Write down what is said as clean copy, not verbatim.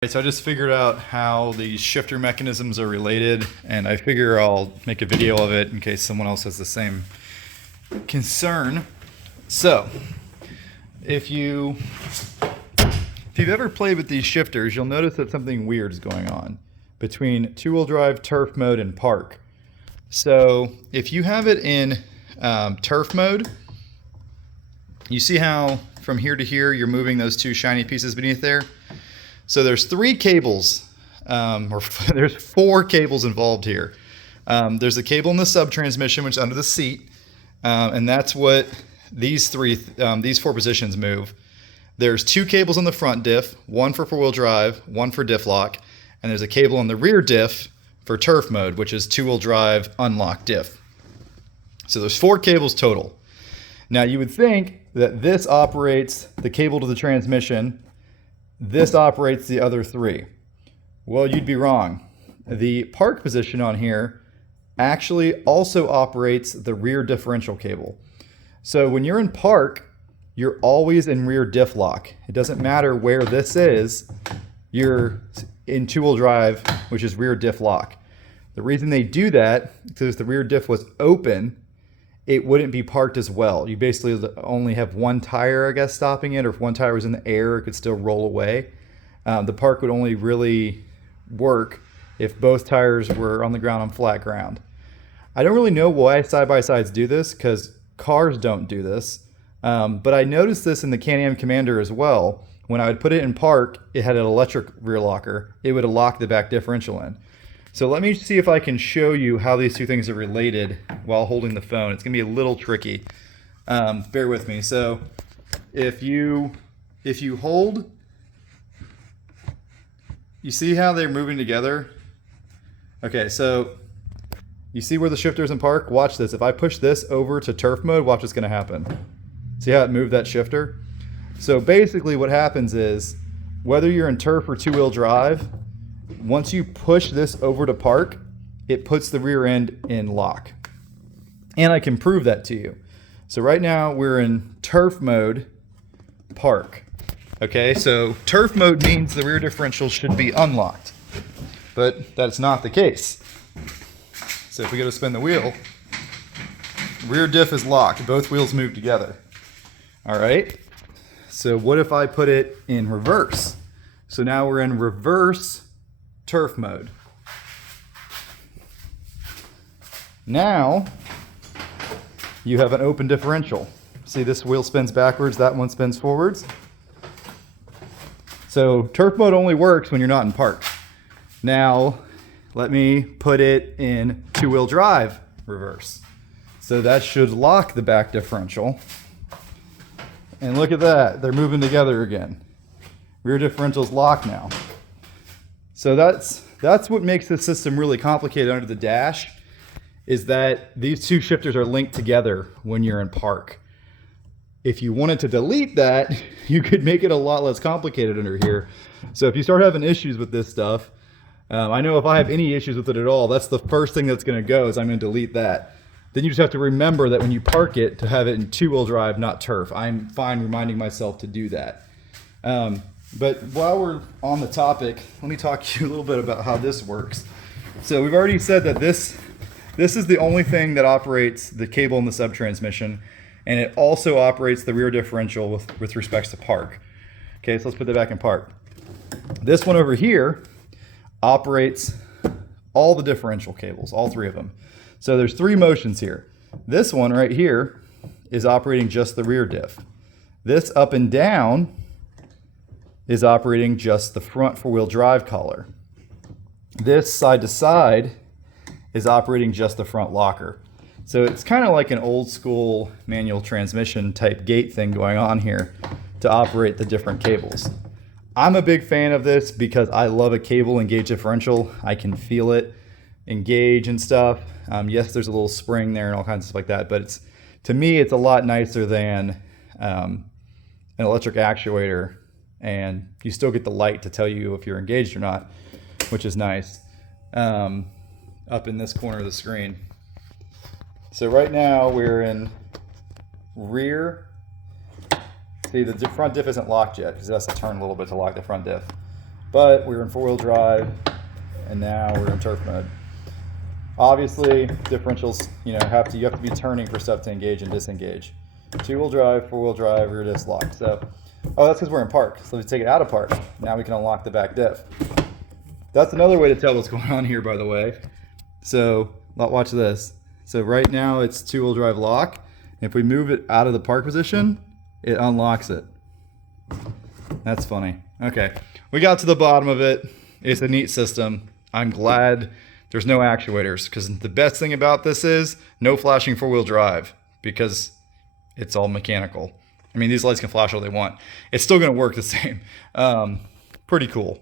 Right, so I just figured out how these shifter mechanisms are related, and I figure I'll make a video of it in case someone else has the same concern. So, if you've ever played with these shifters, you'll notice that something weird is going on between two-wheel drive, turf mode, and park. So, if you have it in turf mode, you see how from here to here you're moving those two shiny pieces beneath there? So there's three cables, or there's four cables involved here. There's a cable in the sub-transmission, which is under the seat, and that's what these four positions move. There's two cables on the front diff, one for four-wheel drive, one for diff lock, and there's a cable on the rear diff for turf mode, which is two-wheel drive unlock diff. So there's four cables total. Now you would think that this operates the cable to the transmission. This operates the other three. Well, you'd be wrong. The park position on here actually also operates the rear differential cable. So when you're in park, you're always in rear diff lock. It doesn't matter where this is, you're in two-wheel drive, which is rear diff lock. The reason they do that is because if the rear diff was open, it wouldn't be parked as well. You basically only have one tire, I guess, stopping it, or if one tire was in the air, it could still roll away. The park would only really work if both tires were on the ground on flat ground. I don't really know why side-by-sides do this, because cars don't do this. But I noticed this in the Can-Am Commander as well. When I would put it in park, it had an electric rear locker. It would lock the back differential in. So let me see if I can show you how these two things are related while holding the phone. It's going to be a little tricky. Bear with me. So if you hold, you see how they're moving together? Okay, so you see where the shifter is in park? Watch this. If I push this over to turf mode, watch what's going to happen. See how it moved that shifter? So basically what happens is, whether you're in turf or two-wheel drive, once you push this over to park, it puts the rear end in lock. And I can prove that to you. So right now we're in turf mode, park. Okay, so turf mode means the rear differential should be unlocked, but that's not the case. So if we go to spin the wheel, rear diff is locked. Both wheels move together. All right, so what if I put it in reverse? So now we're in reverse turf mode. Now you have an open differential. See, this wheel spins backwards, that one spins forwards. So turf mode only works when you're not in park. Now let me put it in two-wheel drive reverse. So that should lock the back differential. And look at that, they're moving together again. Rear differential's locked now. So that's what makes this system really complicated under the dash, is that these two shifters are linked together when you're in park. If you wanted to delete that, you could make it a lot less complicated under here. So if you start having issues with this stuff, I know if I have any issues with it at all, that's the first thing that's going to go, is I'm going to delete that. Then you just have to remember that when you park it, to have it in two-wheel drive, not turf. I'm fine reminding myself to do that. But while we're on the topic, let me talk to you a little bit about how this works. So we've already said that this is the only thing that operates the cable in the sub-transmission, and it also operates the rear differential with respects to park. Okay, so let's put that back in park. This one over here operates all the differential cables, all three of them. So there's three motions here. This one right here is operating just the rear diff. This up and down is operating just the front four-wheel drive collar. This side to side is operating just the front locker. So it's kind of like an old school manual transmission type gate thing going on here to operate the different cables. I'm a big fan of this because I love a cable engage differential. I can feel it engage and stuff. Yes, there's a little spring there and all kinds of stuff like that, but to me, it's a lot nicer than an electric actuator, and you still get the light to tell you if you're engaged or not, which is nice, up in this corner of the screen. So right now we're in rear. See, the front diff isn't locked yet because it has to turn a little bit to lock the front diff. but we were in 4-wheel drive, and now we're in turf mode. Obviously, differentials, you have to be turning for stuff to engage and disengage. 2-wheel drive, 4-wheel drive, rear disc lock. So, that's because we're in park. So we take it out of park. Now we can unlock the back diff. That's another way to tell what's going on here, by the way. So watch this. So right now it's 2-wheel drive lock. If we move it out of the park position, it unlocks it. That's funny. Okay, we got to the bottom of it. It's a neat system. I'm glad there's no actuators, because the best thing about this is no flashing 4-wheel drive, because it's all mechanical. I mean, these lights can flash all they want. It's still going to work the same. Pretty cool.